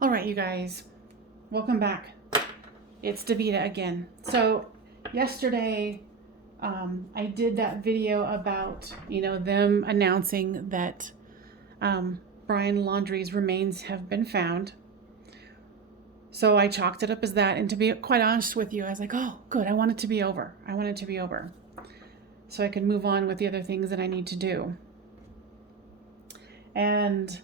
All right, you guys, welcome back. It's Davita again. So yesterday, I did that video about them announcing that Brian Laundrie's remains have been found. So I chalked it up as that, and to be quite honest with you, I was like, oh, good. I want it to be over. I want it to be over, so I can move on with the other things that I need to do. And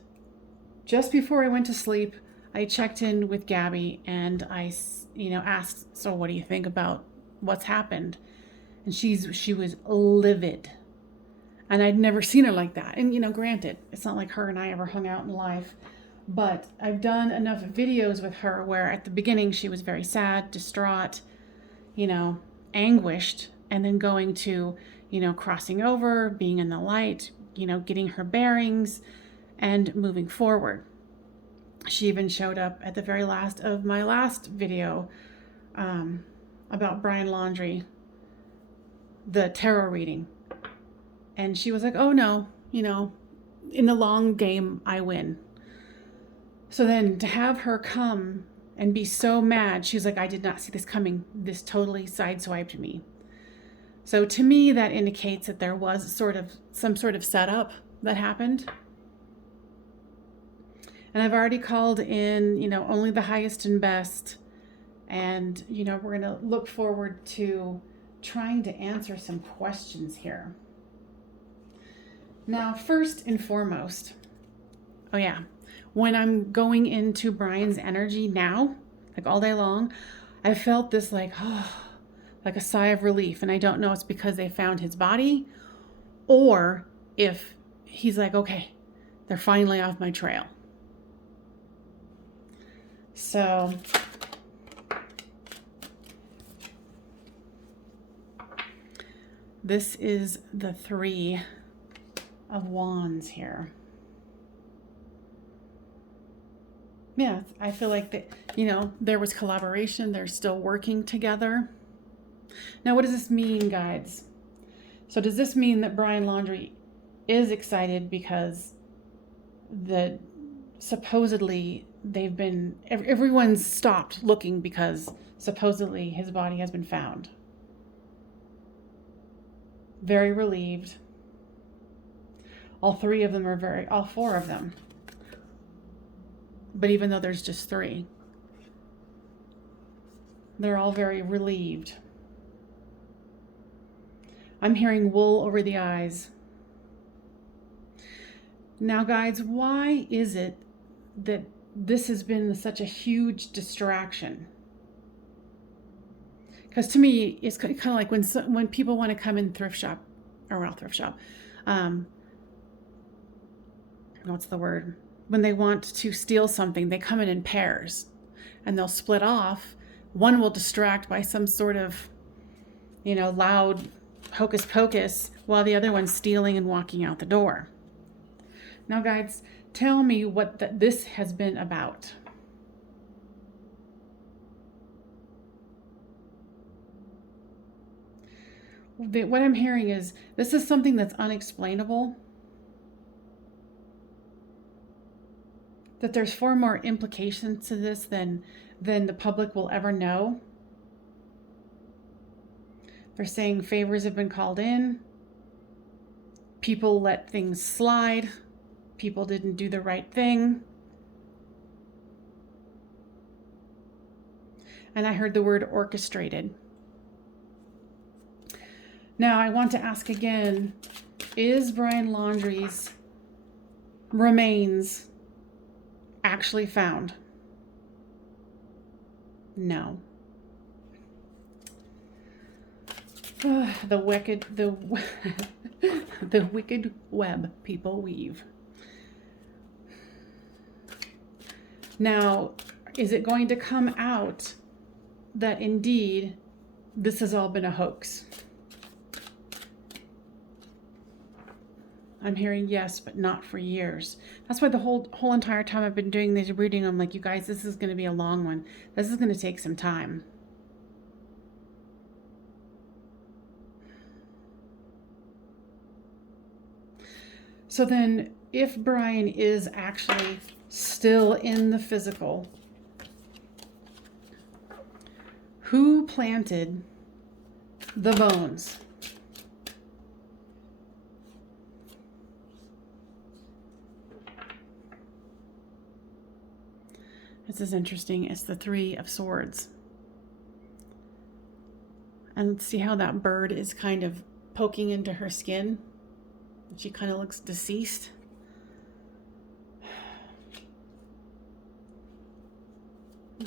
just before I went to sleep, I checked in with Gabby and I asked, so what do you think about what's happened? And she was livid. And I'd never seen her like that. And granted, it's not like her and I ever hung out in life, but I've done enough videos with her where at the beginning she was very sad, distraught, anguished, and then going to, crossing over, being in the light, getting her bearings and moving forward. She even showed up at the very last of my last video about Brian Laundrie, the tarot reading. And she was like, oh no, in the long game, I win. So then to have her come and be so mad, she's like, I did not see this coming. This totally sideswiped me. So to me, that indicates that there was some sort of setup that happened. And I've already called in, only the highest and best. And, we're going to look forward to trying to answer some questions here. Now, first and foremost, when I'm going into Brian's energy now, like all day long, I felt this like a sigh of relief. And I don't know if it's because they found his body or if he's like, okay, they're finally off my trail. So this is the Three of Wands here. Yeah, I feel like that, there was collaboration. They're still working together. Now, what does this mean, guides? So does this mean that Brian Laundrie is excited because supposedly everyone's stopped looking because supposedly his body has been found? Very relieved. All four of them. But even though there's just three, they're all very relieved. I'm hearing wool over the eyes. Now, guides, why is it that this has been such a huge distraction? Because to me, it's kind of like when people want to come in thrift shop, what's the word? When they want to steal something, they come in pairs and they'll split off. One will distract by some sort of, loud hocus pocus while the other one's stealing and walking out the door. Now, guides, tell me what this has been about. What I'm hearing is this is something that's unexplainable. That there's far more implications to this than the public will ever know. They're saying favors have been called in. People let things slide. People didn't do the right thing. And I heard the word orchestrated. Now I want to ask again, is Brian Laundrie's remains actually found? No. The wicked web people weave. Now, is it going to come out that indeed this has all been a hoax? I'm hearing yes, but not for years. That's why the whole entire time I've been doing these reading, I'm like, you guys, this is going to be a long one. This is going to take some time. So then, if Brian is actually Still in the physical. Who planted the bones? This is interesting. It's the Three of Swords. And see how that bird is kind of poking into her skin? She kind of looks deceased.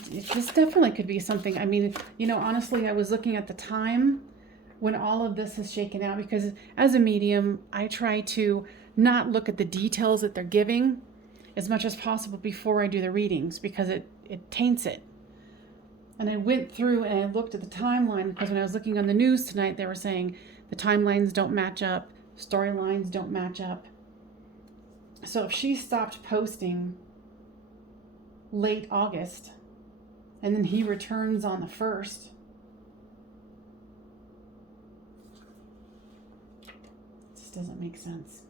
This definitely could be something. I mean, honestly, I was looking at the time when all of this is shaken out, because as a medium, I try to not look at the details that they're giving as much as possible before I do the readings, because it taints it. And I went through and I looked at the timeline, because when I was looking on the news tonight, they were saying the timelines don't match up, storylines don't match up. So if she stopped posting late August and then he returns on the 1st, this doesn't make sense.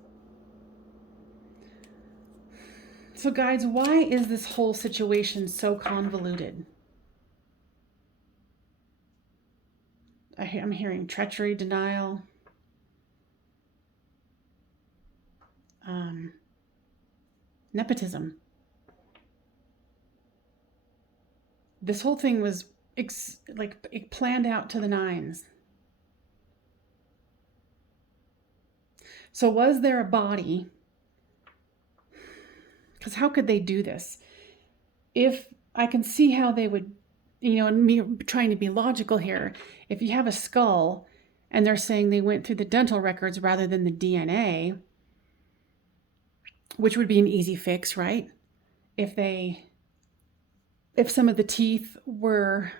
So guys, why is this whole situation so convoluted? I'm hearing treachery, denial, nepotism. This whole thing was it planned out to the nines. So was there a body? Because how could they do this? If I can see how they would, and me trying to be logical here, if you have a skull and they're saying they went through the dental records rather than the DNA, which would be an easy fix, right? If some of the teeth were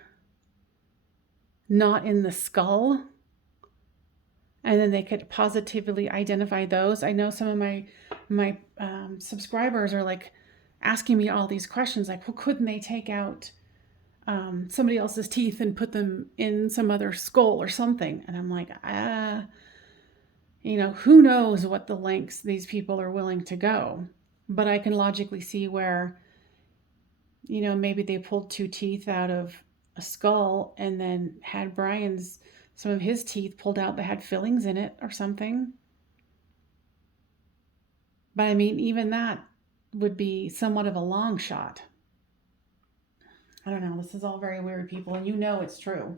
not in the skull, and then they could positively identify those. I know some of my subscribers are like asking me all these questions, like, well, couldn't they take out somebody else's teeth and put them in some other skull or something? And I'm like, who knows what the lengths these people are willing to go. But I can logically see where, maybe they pulled 2 teeth out of a skull and then had some of his teeth pulled out that had fillings in it or something. But I mean, even that would be somewhat of a long shot. I don't know. This is all very weird, people, and it's true.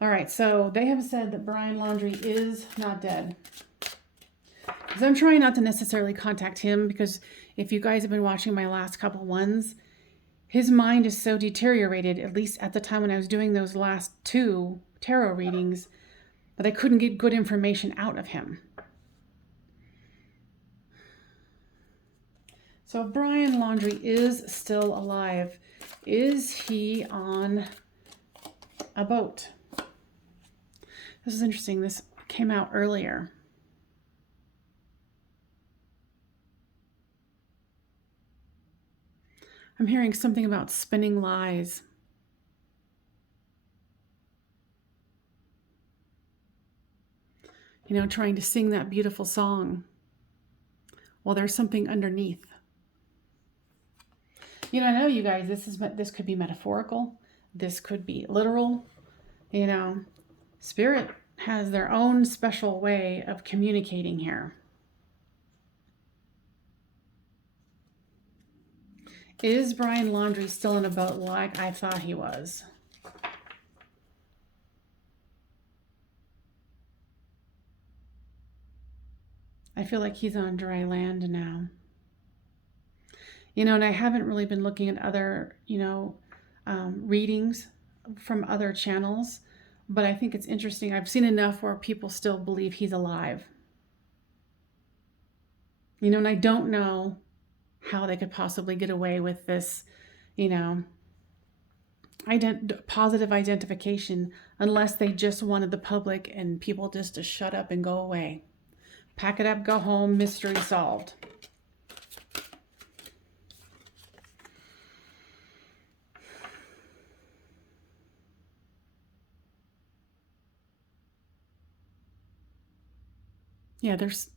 All right, so they have said that Brian Laundrie is not dead. Because I'm trying not to necessarily contact him, because if you guys have been watching my last couple ones, his mind is so deteriorated, at least at the time when I was doing those last 2 tarot readings, that I couldn't get good information out of him. So if Brian Laundrie is still alive, is he on a boat? This is interesting. This came out earlier. I'm hearing something about spinning lies. Trying to sing that beautiful song while there's something underneath. I know, you guys, this could be metaphorical. This could be literal. Spirit has their own special way of communicating here. Is Brian Laundrie still in a boat like I thought he was? I feel like he's on dry land now. And I haven't really been looking at other, readings from other channels, but I think it's interesting. I've seen enough where people still believe he's alive. And I don't know how they could possibly get away with this, positive identification, unless they just wanted the public and people just to shut up and go away. Pack it up, go home, mystery solved. Yeah, there's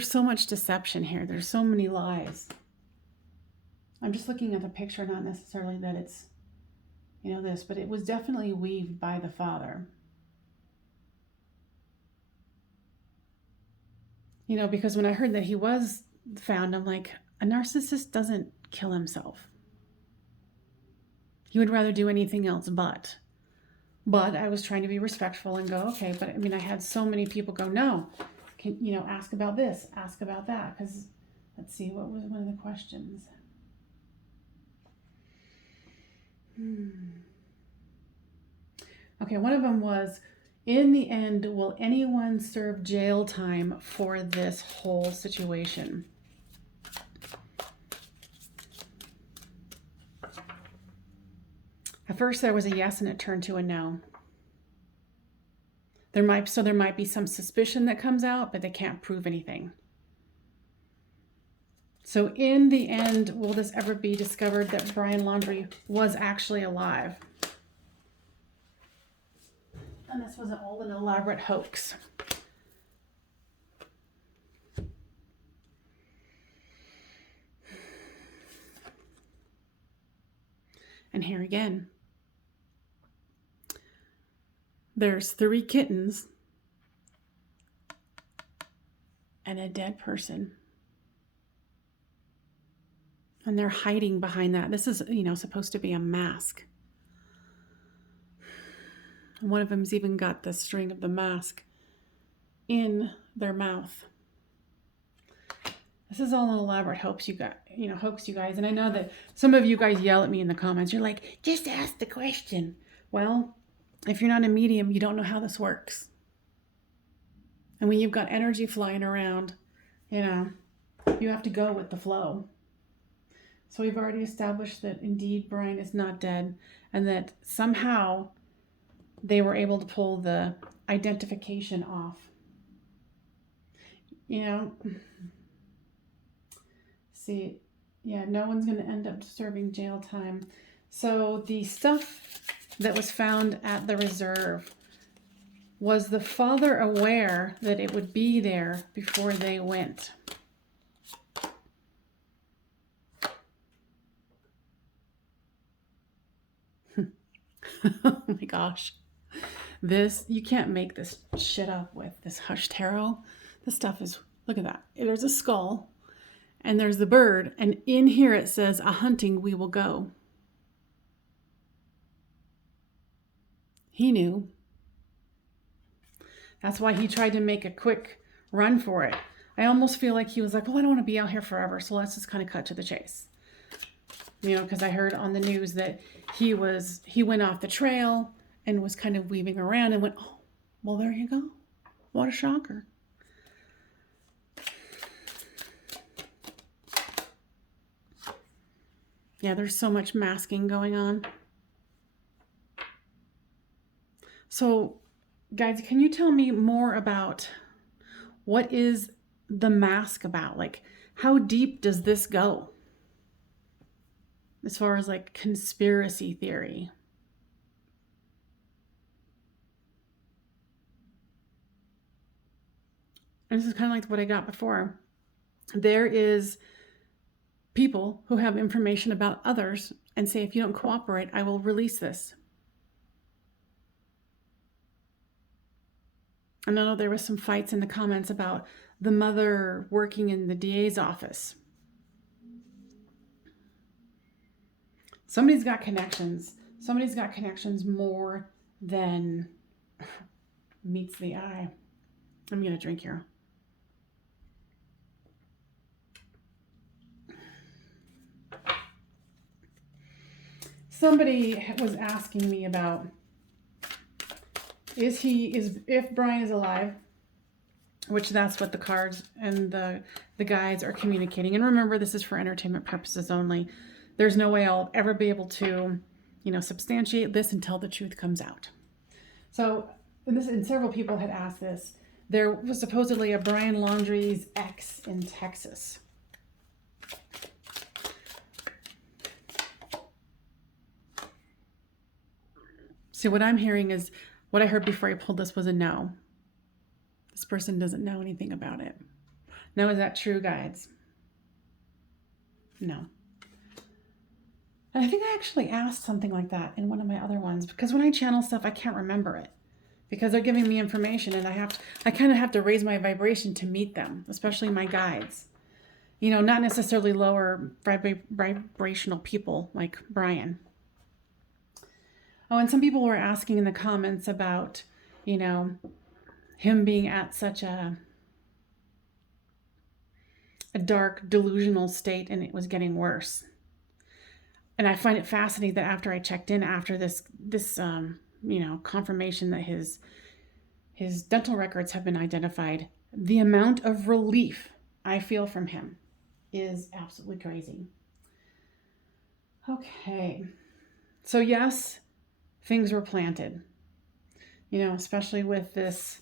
so much deception here. There's so many lies. I'm just looking at the picture, not necessarily that it's, this, but it was definitely weaved by the father. Because when I heard that he was found, I'm like, a narcissist doesn't kill himself. He would rather do anything else but. But I was trying to be respectful and go, okay, but I mean, I had so many people go, no, ask about this, ask about that. Because, let's see, what was one of the questions? Okay, one of them was, in the end, will anyone serve jail time for this whole situation? At first there was a yes and it turned to a no. There might be some suspicion that comes out, but they can't prove anything. So in the end, will this ever be discovered that Brian Laundrie was actually alive? And this was all an elaborate hoax. And here again, there's 3 kittens and a dead person. And they're hiding behind that. This is, supposed to be a mask. One of them's even got the string of the mask in their mouth. This is all an elaborate hoax, you guys. And I know that some of you guys yell at me in the comments. You're like, just ask the question. Well, if you're not a medium, you don't know how this works. And when you've got energy flying around, you have to go with the flow. So we've already established that indeed Brian is not dead, and that somehow they were able to pull the identification off. See, yeah, no one's going to end up serving jail time. So the stuff that was found at the reserve, was the father aware that it would be there before they went? Oh my gosh. You can't make this shit up with this Hush Tarot. This stuff is, look at that. There's a skull and there's the bird. And in here it says, a hunting we will go. He knew. That's why he tried to make a quick run for it. I almost feel like he was like, I don't want to be out here forever. So let's just kind of cut to the chase. Because I heard on the news that he went off the trail and was kind of weaving around and went, oh, well, there you go. What a shocker. Yeah, there's so much masking going on. So, guys, can you tell me more about what is the mask about? Like, how deep does this go? As far as like conspiracy theory. And this is kind of like what I got before. There is people who have information about others and say, if you don't cooperate, I will release this. And I know there was some fights in the comments about the mother working in the DA's office. Somebody's got connections. Somebody's got connections more than meets the eye. I'm going to drink here. Somebody was asking me about if Brian is alive, which that's what the cards and the guides are communicating. And remember, this is for entertainment purposes only. There's no way I'll ever be able to, substantiate this until the truth comes out. So, and several people had asked this. There was supposedly a Brian Laundrie's ex in Texas. So what I'm hearing is, what I heard before I pulled this was a no. This person doesn't know anything about it. Now, is that true, guides? No. And I think I actually asked something like that in one of my other ones, because when I channel stuff, I can't remember it because they're giving me information, and I kind of have to raise my vibration to meet them, especially my guides. You know, not necessarily lower vibrational people like Brian. Oh, and some people were asking in the comments about, you know, him being at such a dark delusional state, and it was getting worse. And I find it fascinating that after I checked in after this confirmation that his dental records have been identified, the amount of relief I feel from him is absolutely crazy. Okay. So yes, things were planted. You know, especially with this,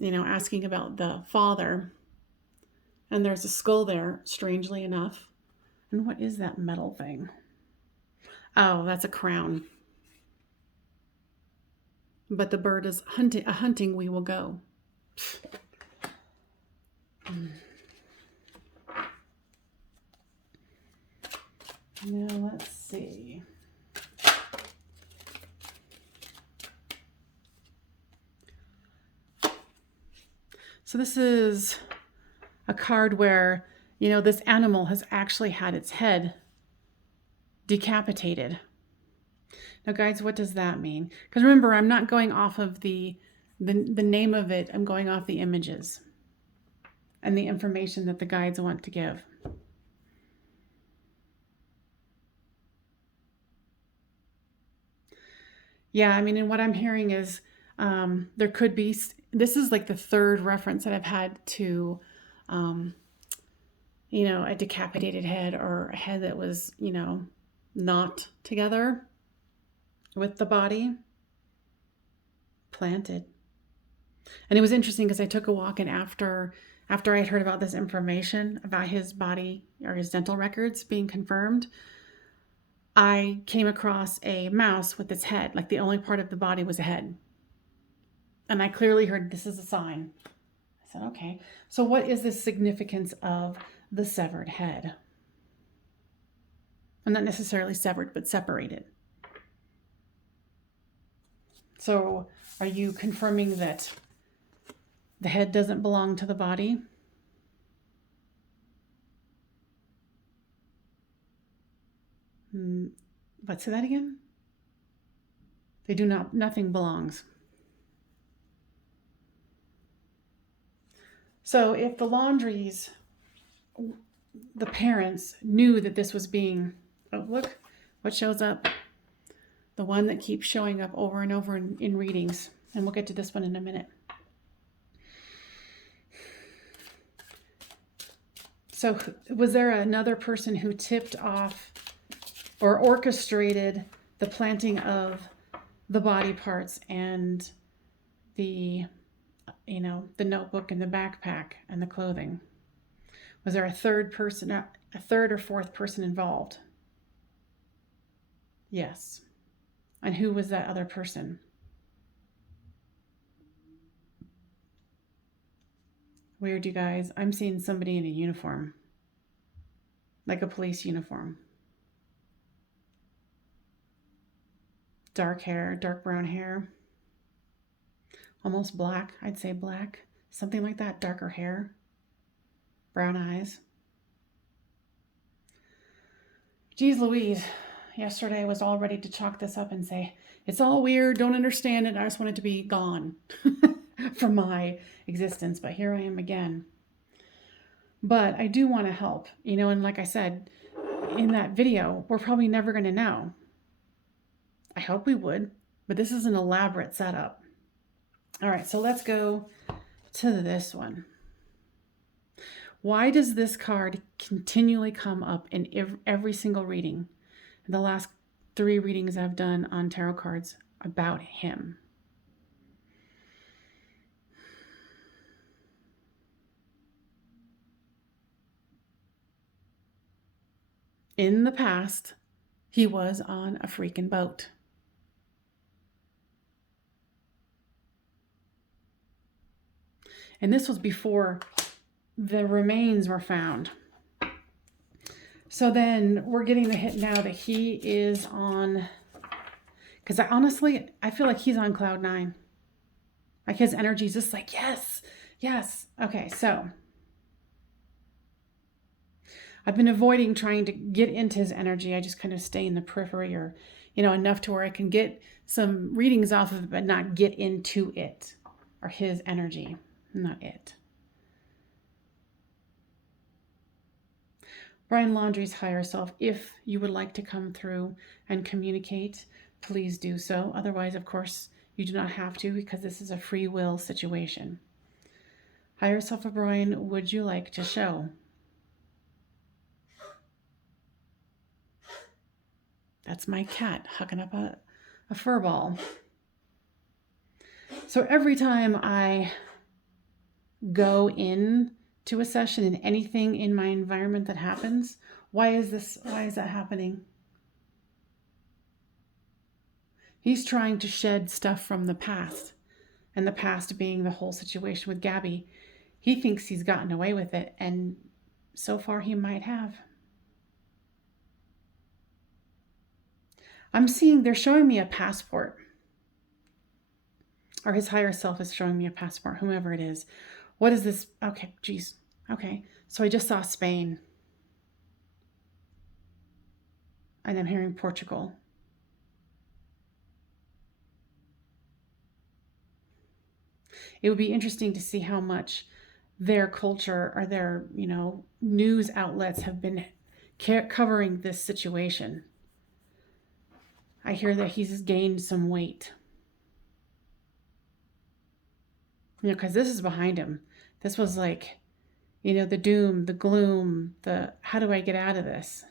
asking about the father. And there's a skull there, strangely enough. And what is that metal thing? Oh, that's a crown. But the bird is hunting we will go. Now let's see. So this is a card where, this animal has actually had its head decapitated. Now, guys, what does that mean? Because remember, I'm not going off of the name of it. I'm going off the images and the information that the guides want to give. Yeah, I mean, and what I'm hearing is there could be, this is like the third reference that I've had to, a decapitated head or a head that was, not together with the body, planted. And it was interesting because I took a walk, and after I'd heard about this information about his body or his dental records being confirmed, I came across a mouse with its head, like the only part of the body was a head. And I clearly heard, this is a sign. I said, okay, so what is the significance of the severed head? And not necessarily severed, but separated. So are you confirming that the head doesn't belong to the body? But say that again? They do not, nothing belongs. So if the Laundries, the parents knew that this was being, oh, look what shows up. The one that keeps showing up over and over in readings. And we'll get to this one in a minute. So was there another person who tipped off or orchestrated the planting of the body parts and the notebook and the backpack and the clothing? Was there a third or fourth person involved? Yes. And who was that other person? Weird, you guys. I'm seeing somebody in a uniform, like a police uniform. Dark hair, dark brown hair. Almost black, I'd say black. Something like that, darker hair. Brown eyes. Geez Louise, yesterday I was all ready to chalk this up and say, it's all weird, don't understand it, I just want it to be gone from my existence, but here I am again. But I do want to help, and like I said, in that video, we're probably never going to know. I hope we would, but this is an elaborate setup. All right, so let's go to this one. Why does this card continually come up in every single reading? In the last 3 readings I've done on tarot cards about him. In the past, he was on a freaking boat. And this was before the remains were found. So then we're getting the hit now that he is on, because I feel like he's on cloud nine. Like his energy is just like, yes, yes. Okay, so I've been avoiding trying to get into his energy. I just kind of stay in the periphery, or, enough to where I can get some readings off of it, but not get into it or his energy, not it. Brian Laundrie's higher self, if you would like to come through and communicate, please do so. Otherwise, of course, you do not have to, because this is a free will situation. Higher self of Brian, would you like to show? That's my cat hugging up a fur ball. So every time I go in to a session and anything in my environment that happens, why is that happening? He's trying to shed stuff from the past, and the past being the whole situation with Gabby. He thinks he's gotten away with it, and so far he might have. I'm seeing they're showing me a passport, or his higher self is showing me a passport, whomever it is. What is this? Okay, geez. Okay, so I just saw Spain, and I'm hearing Portugal. It would be interesting to see how much their culture or their, news outlets have been covering this situation. I hear that he's gained some weight. Because this is behind him. This was like, the doom, the gloom, the how do I get out of this?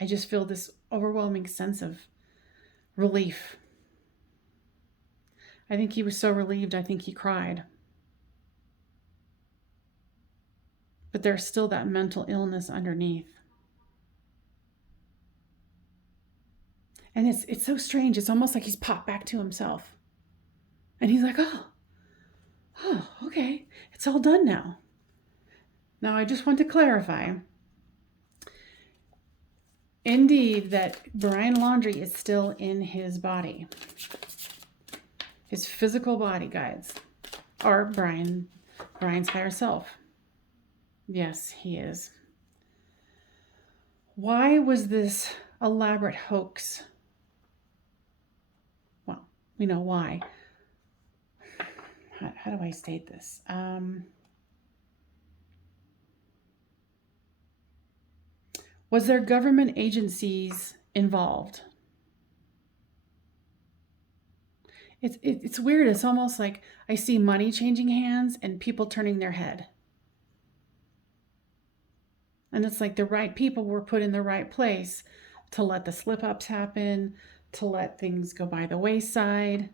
I just feel this overwhelming sense of relief. I think he was so relieved, I think he cried. But there's still that mental illness underneath. And it's so strange. It's almost like he's popped back to himself. And he's like, oh, okay. It's all done now. Now, I just want to clarify, indeed, that Brian Laundrie is still in his body. His physical body, guides, or Brian's higher self. Yes, he is. Why was this elaborate hoax? Well, we know why. How do I state this? Was there government agencies involved? It's weird. It's almost like I see money changing hands and people turning their head. And it's like the right people were put in the right place to let the slip-ups happen, to let things go by the wayside.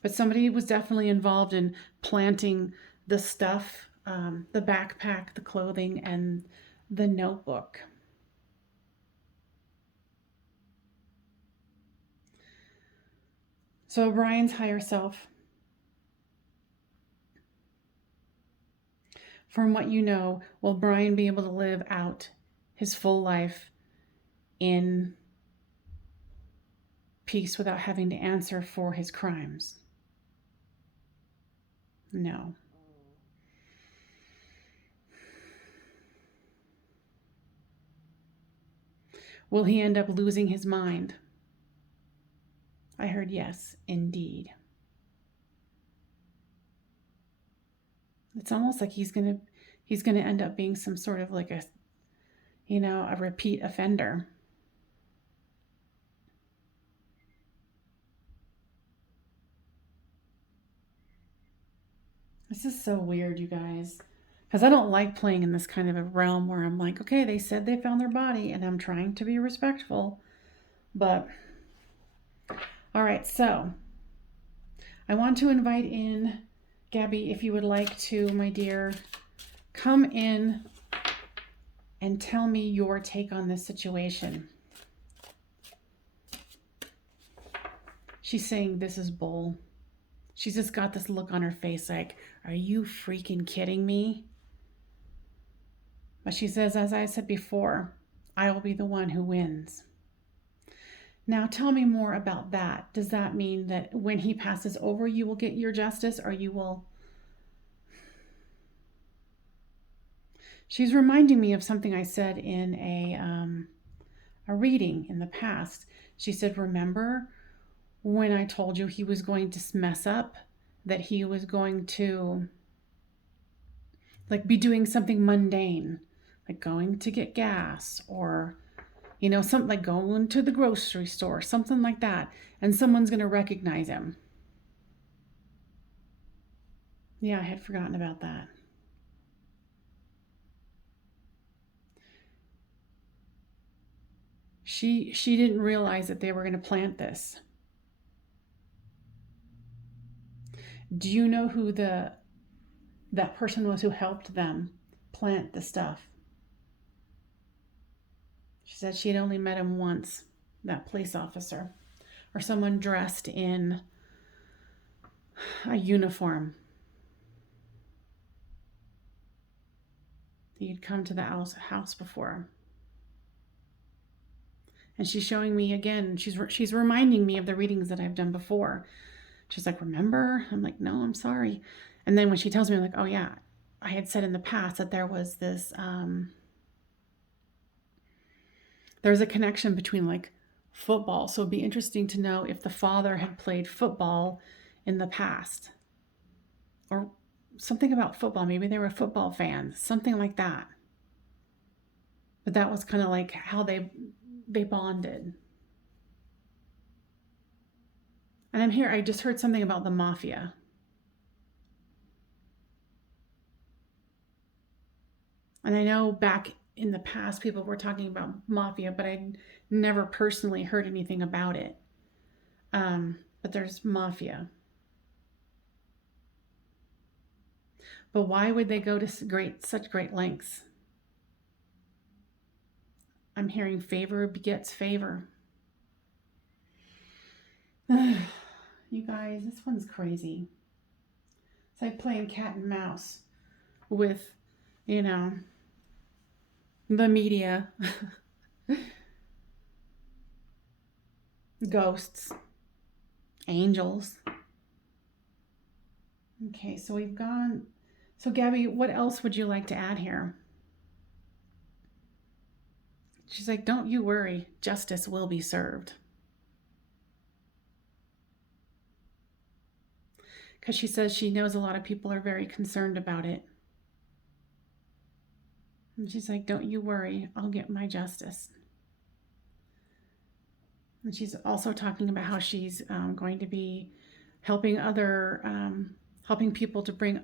But somebody was definitely involved in planting the stuff, the backpack, the clothing, and the notebook. So Brian's higher self, from what you know, will Brian be able to live out his full life in peace without having to answer for his crimes? No. Will he end up losing his mind? I heard yes, indeed. It's almost like he's gonna end up being some sort of like a repeat offender. This is so weird, you guys. Because I don't like playing in this kind of a realm where I'm like, okay, they said they found their body, and I'm trying to be respectful. But, all right, so I want to invite in Gabby, if you would like to, my dear, come in and tell me your take on this situation. She's saying this is bull. She's just got this look on her face like, are you freaking kidding me? But she says, as I said before, I will be the one who wins. Now, tell me more about that. Does that mean that when he passes over, you will get your justice, or you will? She's reminding me of something I said in a reading in the past. She said, remember when I told you he was going to mess up, that he was going to like be doing something mundane, like going to get gas, or something like going to the grocery store, something like that, and someone's going to recognize him. Yeah, I had forgotten about that. She didn't realize that they were going to plant this. Do you know who that person was who helped them plant the stuff? She said she had only met him once, that police officer, or someone dressed in a uniform. He had come to the house before. And she's showing me again, she's reminding me of the readings that I've done before. She's like, remember? I'm like, no, I'm sorry. And then when she tells me, I'm like, oh yeah, I had said in the past that there was this, there's a connection between like football. So it'd be interesting to know if the father had played football in the past, or something about football. Maybe they were football fans, something like that. But that was kind of like how they bonded. And I'm here, I just heard something about the mafia. And I know back in the past people were talking about mafia, but I never personally heard anything about it. But there's mafia. But why would they go to such great lengths? I'm hearing favor begets favor. You guys, this one's crazy. It's like playing cat and mouse with, the media, ghosts, angels. Okay, so we've gone. So, Gabby, what else would you like to add here? She's like, don't you worry, justice will be served. Because she says she knows a lot of people are very concerned about it. And she's like, don't you worry, I'll get my justice. And she's also talking about how she's going to be helping helping people to bring,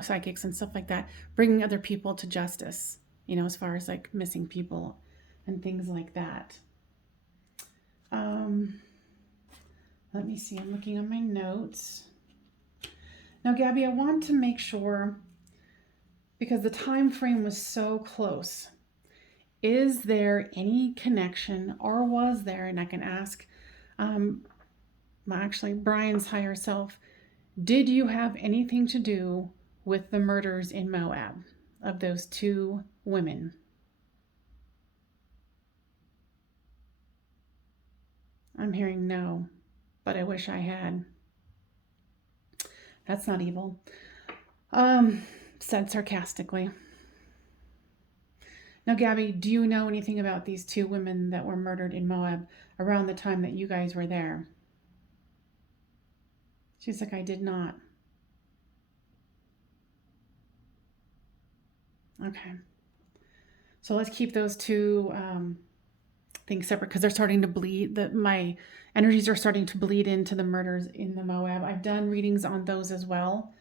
psychics and stuff like that, bringing other people to justice, as far as like missing people and things like that. Let me see, I'm looking on my notes. Now, Gabby, I want to make sure, because the time frame was so close, is there any connection, or was there, and I can ask, actually, Brian's higher self, did you have anything to do with the murders in Moab of those two women? I'm hearing no, but I wish I had. That's not evil. Said sarcastically. Now, Gabby, do you know anything about these two women that were murdered in Moab around the time that you guys were there? She's like, I did not. Okay. So let's keep those two things separate, because they're starting to bleed. My energies are starting to bleed into the murders in the Moab. I've done readings on those as well.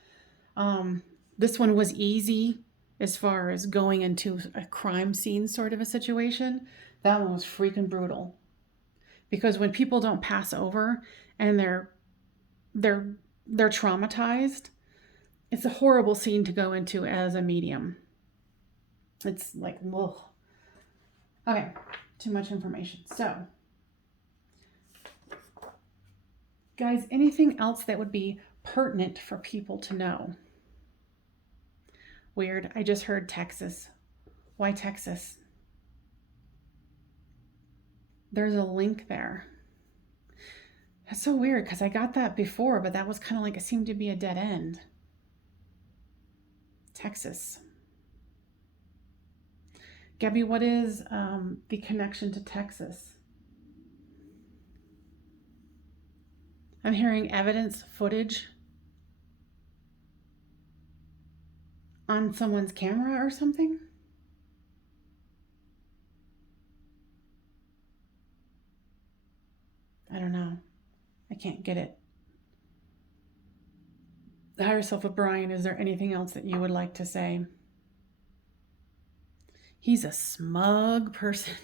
This one was easy as far as going into a crime scene sort of a situation. That one was freaking brutal, because when people don't pass over and they're traumatized, it's a horrible scene to go into as a medium. It's like, ugh. Okay, too much information. So, guys, anything else that would be pertinent for people to know? Weird, I just heard Texas. Why Texas? There's a link there. That's so weird because I got that before, but that was kind of like it seemed to be a dead end. Texas. Gabby, what is the connection to Texas? I'm hearing evidence footage on someone's camera or something. I don't know. I can't get it. The higher self of Brian, is there anything else that you would like to say? He's a smug person.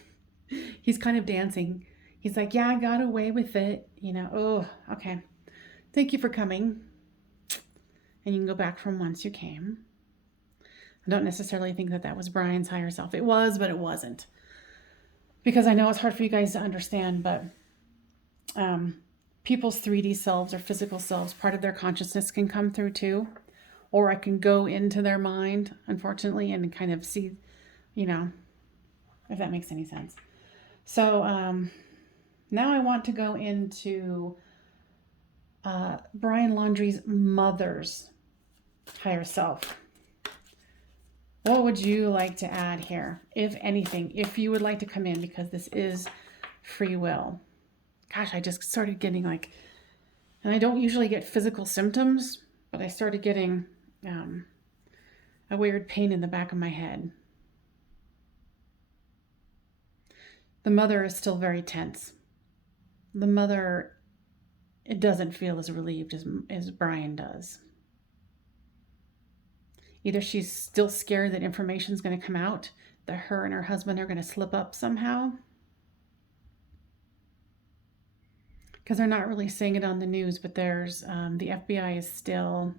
He's kind of dancing. He's like, yeah, I got away with it. Oh, okay. Thank you for coming. And you can go back from whence you came. I don't necessarily think that was Brian's higher self. It was, but it wasn't. Because I know it's hard for you guys to understand, but people's 3D selves or physical selves, part of their consciousness can come through too. Or I can go into their mind, unfortunately, and kind of see, if that makes any sense. So now I want to go into Brian Laundrie's mother's higher self. What would you like to add here, if anything, if you would like to come in, because this is free will? Gosh, I just started getting and I don't usually get physical symptoms, but I started getting a weird pain in the back of my head. The mother is still very tense. The mother, it doesn't feel as relieved as Brian does. Either she's still scared that information's going to come out, that her and her husband are going to slip up somehow. Because they're not really saying it on the news, but there's the FBI is still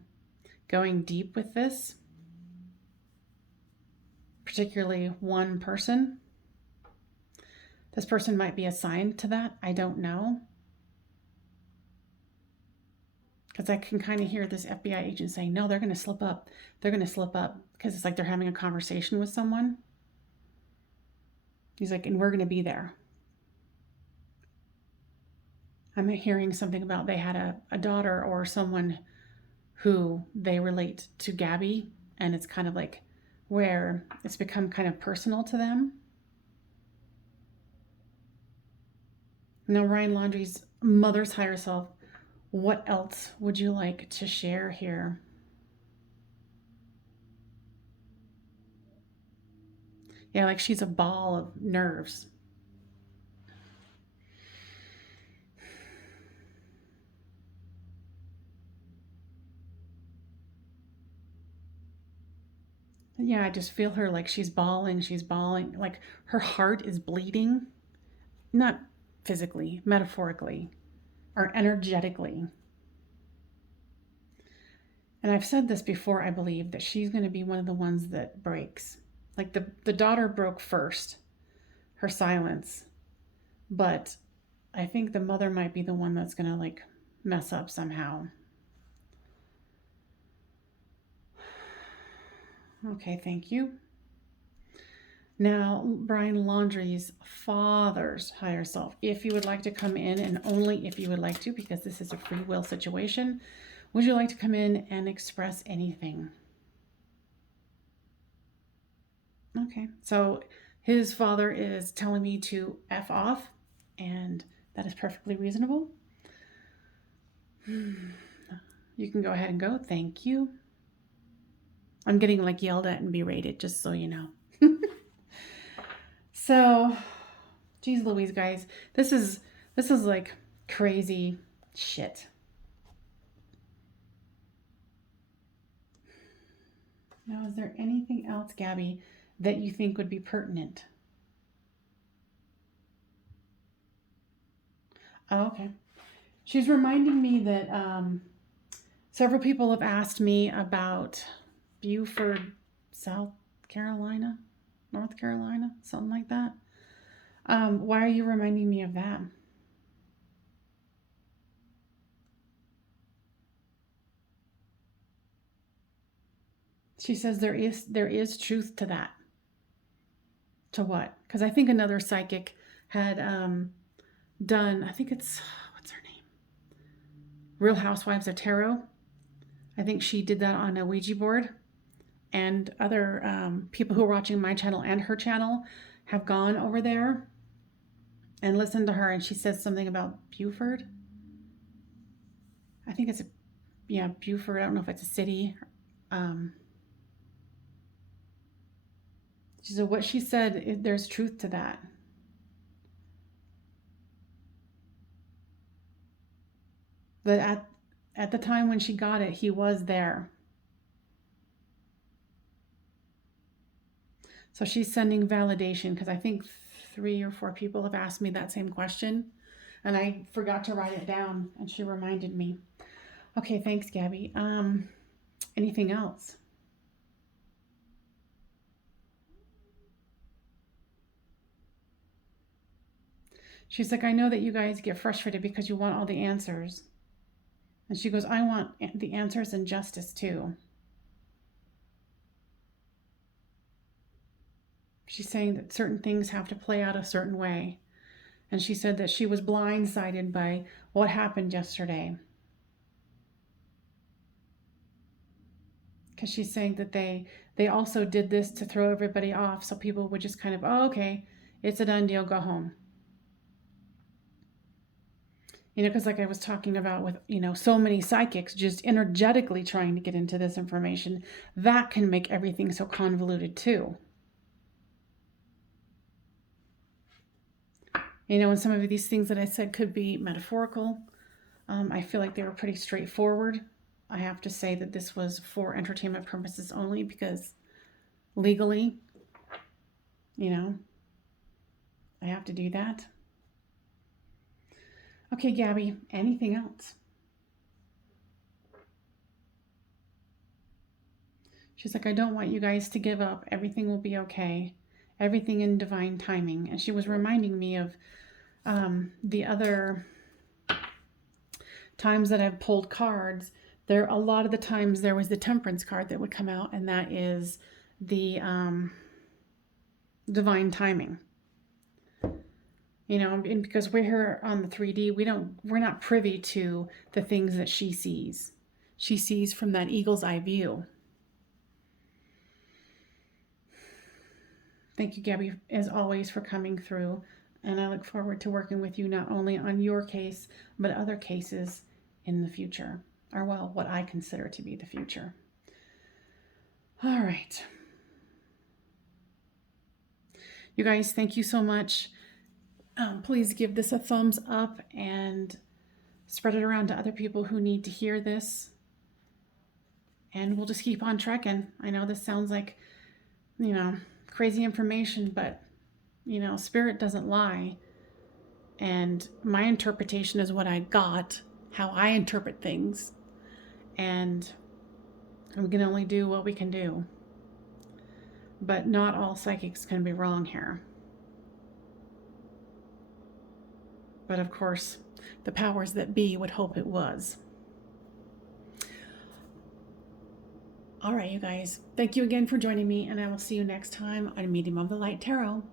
going deep with this. Particularly one person. This person might be assigned to that. I don't know. Because I can kind of hear this FBI agent saying, no, they're going to slip up. They're going to slip up. Because it's like they're having a conversation with someone. He's like, and we're going to be there. I'm hearing something about they had a daughter or someone who they relate to Gabby. And it's kind of like where it's become kind of personal to them. Now, Ryan Laundrie's mother's higher self, what else would you like to share here? Yeah, like she's a ball of nerves. Yeah, I just feel her like she's bawling, like her heart is bleeding. Not physically, metaphorically, or energetically. And I've said this before, I believe, that she's going to be one of the ones that breaks. Like the daughter broke first, her silence. But I think the mother might be the one that's going to mess up somehow. Okay, thank you. Now, Brian Laundrie's father's higher self. If you would like to come in, and only if you would like to, because this is a free will situation, would you like to come in and express anything? Okay, so his father is telling me to F off, and that is perfectly reasonable. You can go ahead and go. Thank you. I'm getting yelled at and berated, just so you know. So, geez Louise, guys, this is like crazy shit. Now, is there anything else, Gabby, that you think would be pertinent? Oh, okay. She's reminding me that several people have asked me about Beaufort, South Carolina, North Carolina, something like that. Why are you reminding me of that? She says there is truth to that. To what? Because I think another psychic had done, I think it's, what's her name? Real Housewives of Tarot. I think she did that on a Ouija board. And other people who are watching my channel and her channel have gone over there and listened to her. And she says something about Beaufort. I think it's, Beaufort. I don't know if it's a city. She said what she said, there's truth to that. But at the time when she got it, he was there. So she's sending validation because I think 3 or 4 people have asked me that same question, and I forgot to write it down, and she reminded me. Okay, thanks, Gabby. Anything else? She's like, I know that you guys get frustrated because you want all the answers. And she goes, I want the answers and justice too. She's saying that certain things have to play out a certain way. And she said that she was blindsided by what happened yesterday. Because she's saying that they also did this to throw everybody off so people would just kind of, oh, okay, it's a done deal, go home. Because like I was talking about with, so many psychics just energetically trying to get into this information, that can make everything so convoluted too. And some of these things that I said could be metaphorical. I feel like they were pretty straightforward. I have to say that this was for entertainment purposes only because legally, I have to do that. Okay, Gabby, anything else? She's like, I don't want you guys to give up. Everything will be okay. Everything in divine timing. And she was reminding me of the other times that I've pulled cards. A lot of the times there was the Temperance card that would come out, and that is the divine timing. And because we're here on the 3D, we're not privy to the things that she sees. She sees from that eagle's eye view. Thank you, Gabby, as always, for coming through. And I look forward to working with you not only on your case, but other cases in the future. Or, well, what I consider to be the future. All right. You guys, thank you so much. Please give this a thumbs up and spread it around to other people who need to hear this. And we'll just keep on trekking. I know this sounds like, crazy information, but, spirit doesn't lie. And my interpretation is what I got, how I interpret things. And we can only do what we can do. But not all psychics can be wrong here. But of course, the powers that be would hope it was. All right, you guys. Thank you again for joining me, and I will see you next time on Medium of the Light Tarot.